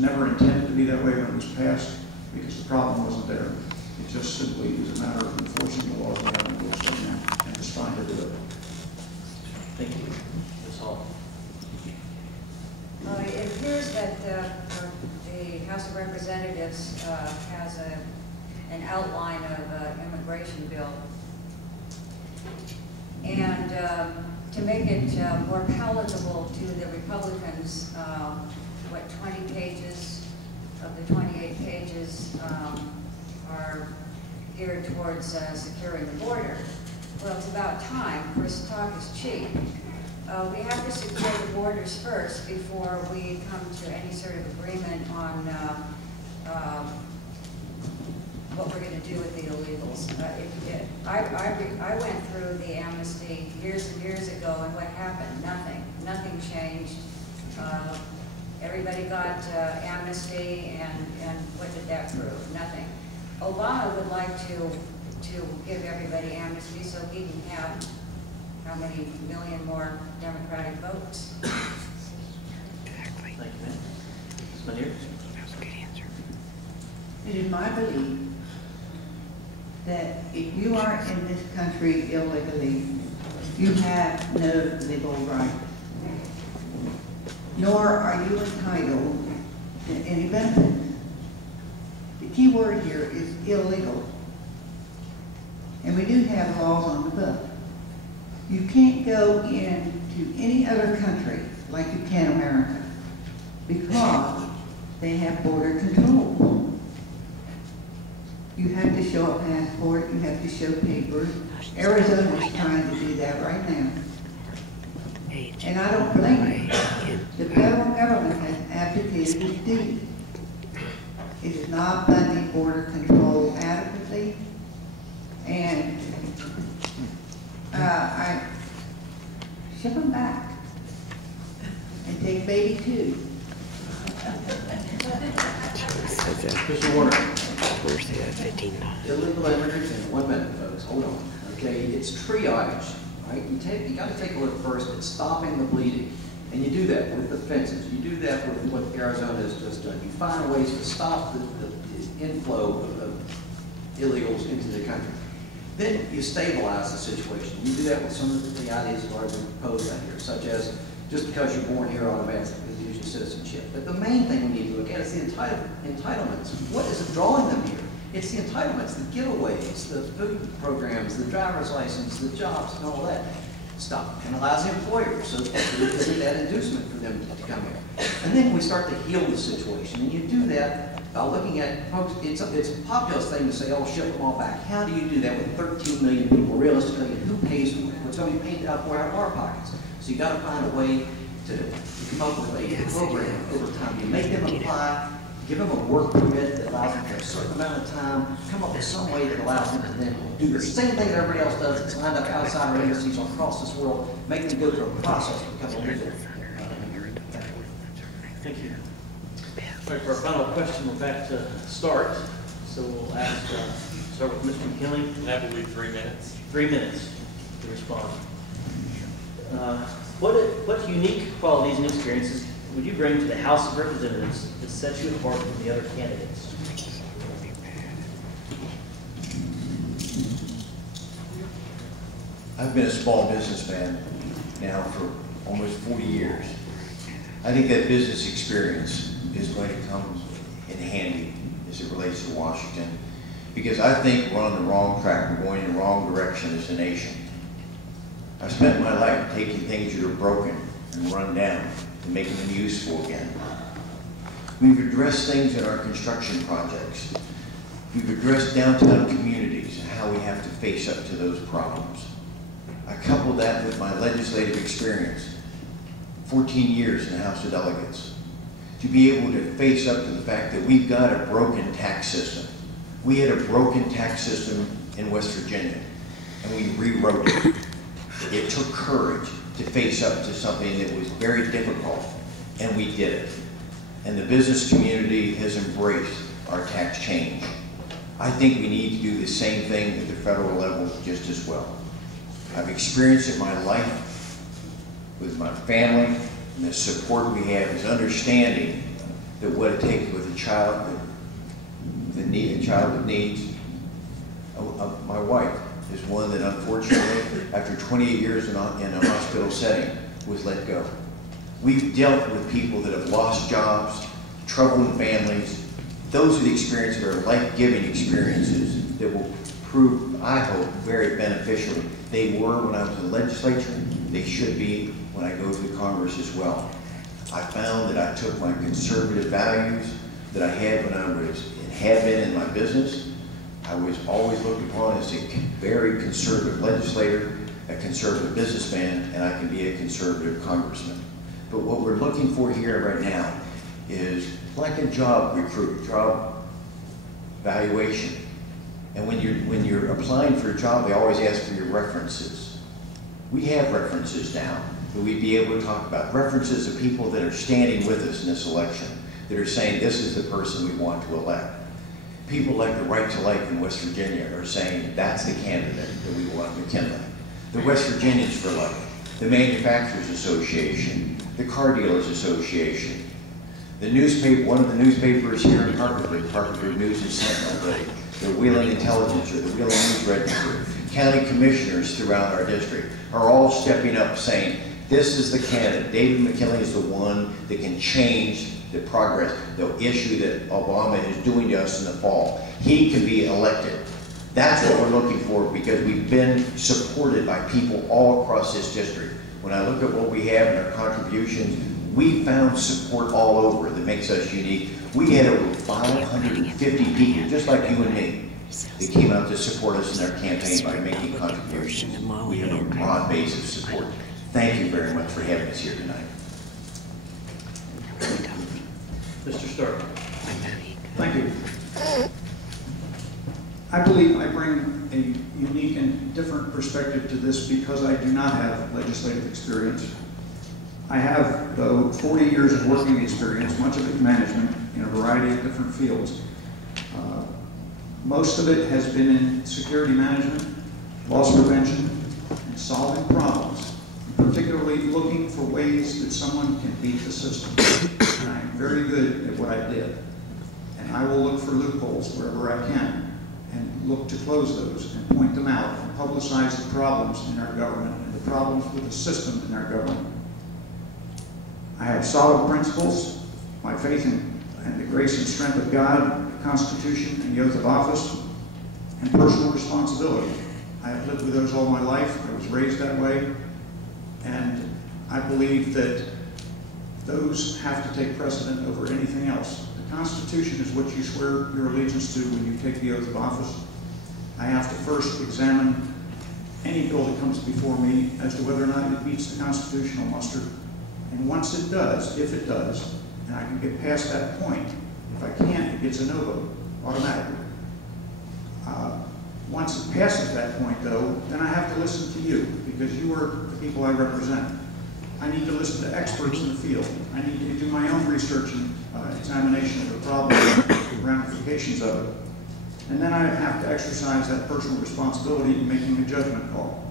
never intended to be that way when it was passed because the problem wasn't there. It just simply is a matter of enforcing the laws we have in place right now and just trying to do it. Thank you. Ms. Hall. It appears that the House of Representatives has an outline of an immigration bill. And to make it more palatable to the Republicans, 20 pages of the 28 pages are geared towards securing the border. Well, it's about time. Of course, talk is cheap. We have to secure the borders first before we come to any sort of agreement on what we're going to do with the illegals. I went through the amnesty years and years ago, and what happened? Nothing. Nothing changed. Everybody got amnesty, and what did that prove? Nothing. Obama would like to give everybody amnesty so he can have how many million more Democratic votes? Thank you, ma'am. Ms. Lanier? That was a good answer. It is my belief that if you are in this country illegally, you have no legal right, nor are you entitled to any benefits. The key word here is illegal. And we do have laws on the book. You can't go into any other country like you can America because they have border control. You have to show a passport, you have to show papers. Arizona is trying to do that right now. And I don't blame you. The federal government has abdicated its duty. It is not funding border control adequately. And I ship them back and take baby too. Mr. Warner. Where's the 15? Illegal immigrants, and 1 minute, folks, hold on. Okay, it's triage, right? You got to take a look first at stopping the bleeding. And you do that with the fences. You do that with what Arizona has just done. You find ways to stop the inflow of illegals into the country. Then you stabilize the situation. You do that with some of the ideas that are already been proposed out here, such as just because you're born here automatically gives you citizenship. But the main thing we need to look at is the entitlements. What is drawing them here? It's the entitlements, the giveaways, the food programs, the driver's license, the jobs, and all that. Stop penalizing employers so that there isn't that inducement for them to come here. And then we start to heal the situation. And you do that by looking at, folks, it's a populist thing to say, oh, ship them all back. How do you do that with 13 million people realistically? And who pays for what's going to be paid out of our pockets? So you got to find a way to come up with a program over time. You make them apply, give them a work permit that allows them for a certain amount of time, come up with some way that allows them to then do the same thing that everybody else does, that's lined up outside our embassies across this world, make them go through a process to become a legal. Thank you. All right, for our final question, we're back to start. So we'll ask, start with Mr. McKinley. I believe 3 minutes. 3 minutes to respond. What unique qualities and experiences would you bring to the House of Representatives that sets you apart from the other candidates? I've been a small businessman now for almost 40 years. I think that business experience is going to come in handy as it relates to Washington, because I think we're on the wrong track. We're going in the wrong direction as a nation. I've spent my life taking things that are broken and run down and making them useful again. We've addressed things in our construction projects. We've addressed downtown communities and how we have to face up to those problems. I coupled that with my legislative experience, 14 years in the House of Delegates, to be able to face up to the fact that we've got a broken tax system. We had a broken tax system in West Virginia, and we rewrote it. It took courage to face up to something that was very difficult, and we did it. And the business community has embraced our tax change. I think we need to do the same thing at the federal level just as well. I've experienced it in my life with my family, and the support we have is understanding that what it takes with a child, a child with needs. My wife is one that unfortunately, after 28 years in a hospital setting, was let go. We've dealt with people that have lost jobs, trouble in families. Those are the experiences that are life-giving experiences that will prove, I hope, very beneficial. They were when I was in the legislature. They should be when I go to Congress as well. I found that I took my conservative values that I had when I was, and had been in my business. I was always looked upon as a very conservative legislator, a conservative businessman, and I can be a conservative congressman. But what we're looking for here right now is like a job recruit, job valuation. And when you're applying for a job, they always ask for your references. We have references now that we'd be able to talk about. References of people that are standing with us in this election, that are saying this is the person we want to elect. People like the Right to Life in West Virginia are saying that's the candidate that we want to McKinley. The West Virginians for Life, the Manufacturers Association, the Car Dealers Association, the newspaper, one of the newspapers here in Hartford News and Sentinel, the Wheeling Intelligencer, the Wheeling News Register, county commissioners throughout our district are all stepping up saying, this is the candidate. David McKinley is the one that can change the progress, the issue that Obama is doing to us in the fall. He can be elected. That's what we're looking for, because we've been supported by people all across this district. When I look at what we have in our contributions, we found support all over that makes us unique. We had over 550 people, just like you and me, that came out to support us in our campaign by making contributions. We have a broad base of support. Thank you very much for having us here tonight. Mr. Stark. Thank you. I believe I bring a unique and different perspective to this because I do not have legislative experience. I have, though, 40 years of working experience, much of it management, in a variety of different fields. Most of it has been in security management, loss prevention, and solving problems, particularly looking for ways that someone can beat the system. And I'm very good at what I did. And I will look for loopholes wherever I can and look to close those and point them out and publicize the problems in our government and the problems with the system in our government. I have solid principles, my faith in the grace and strength of God, the Constitution, and the oath of office, and personal responsibility. I have lived with those all my life. I was raised that way. And I believe that those have to take precedent over anything else. The Constitution is what you swear your allegiance to when you take the oath of office. I have to first examine any bill that comes before me as to whether or not it meets the constitutional muster. And once it does, if it does, and I can get past that point, if I can't, it gets a no vote automatically. Once it passes that point, though, then I have to listen to you, because you are the people I represent. I need to listen to experts in the field. I need to do my own research and examination of the problem and the ramifications of it. And then I have to exercise that personal responsibility in making a judgment call.